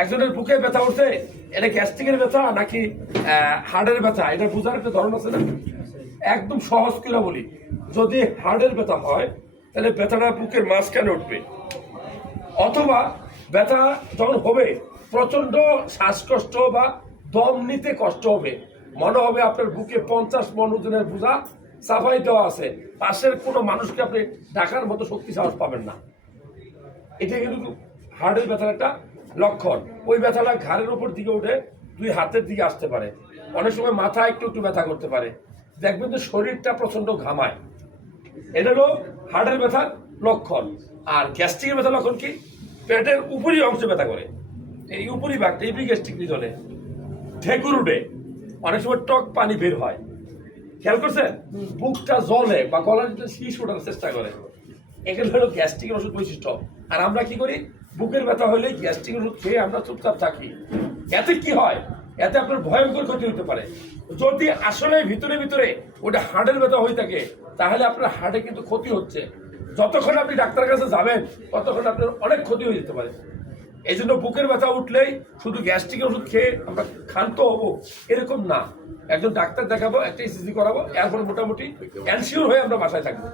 একজনের বুকে ব্যথা উঠছে, এটা গ্যাস্ট্রিকের ব্যথা নাকি হার্টের ব্যথা, এটা বোঝার একটা ধরন আছে না? একদম সহজ করে বলি, যদি হার্টের ব্যথা হয় তাহলে ব্যথাটা বুকের মাঝখানে উঠবে, অথবা ব্যথা যখন হবে প্রচন্ড শ্বাসকষ্ট বা দম নিতে কষ্ট হবে, মনে হবে আপনার বুকে 50 মণ ওজনের বোঝা সাফাই দেওয়া আছে, পাশের কোনো মানুষকে আপনি ডাকার মতো শক্তি সাহস পাবেন না। এটা কিন্তু হার্টের ব্যথার একটা লক্ষণ। ওই ব্যথাটা ঘাড়ের উপর দিকে উঠে দুই হাতের দিকে আসতে পারে, অনেক সময় মাথা একটু একটু ব্যথা করতে পারে, দেখবেন যে শরীরটা প্রচন্ড ঘামায়। এটা হলো হার্টের ব্যথার লক্ষণ। আর গ্যাস্ট্রিকের ব্যথার লক্ষণ কি? পেটের উপরি অংশে ব্যথা করে, এই উপরি ভাগটা এপিগ্যাস্ট্রিক রিজনে ঢেকুর উঠে, অনেক সময় টক পানি বের হয়, খেয়াল করছেন? বুকটা জলে বা গলার ভিতরে শীষ ওঠার চেষ্টা করে, এগুলো হলো গ্যাস্ট্রিকের ওষুধ বৈশিষ্ট্য। আর আমরা কি করি? বুকের ব্যথা হলে গ্যাস্ট্রিকের ওষুধ খেয়ে আমরা চুপচাপ থাকি। এতে কি হয়? এতে আপনার ভয়ঙ্কর ক্ষতি হতে পারে। যদি আসলে ভিতরে ভিতরে ওটা হার্টের ব্যথা হয়ে থাকে, তাহলে আপনার হার্টে কিন্তু ক্ষতি হচ্ছে। যতক্ষণ আপনি ডাক্তারের কাছে যাবেন ততক্ষণ আপনার অনেক ক্ষতি হয়ে যেতে পারে। এই জন্য বুকের ব্যথা উঠলেই শুধু গ্যাস্ট্রিকের ওষুধ খেয়ে আমরা ক্ষান্ত হবো এরকম না, একজন ডাক্তার দেখাবো, একটা ইসিজি করাবো, এরপর মোটামুটি এনশিওর হয়ে আমরা বাসায় থাকবো।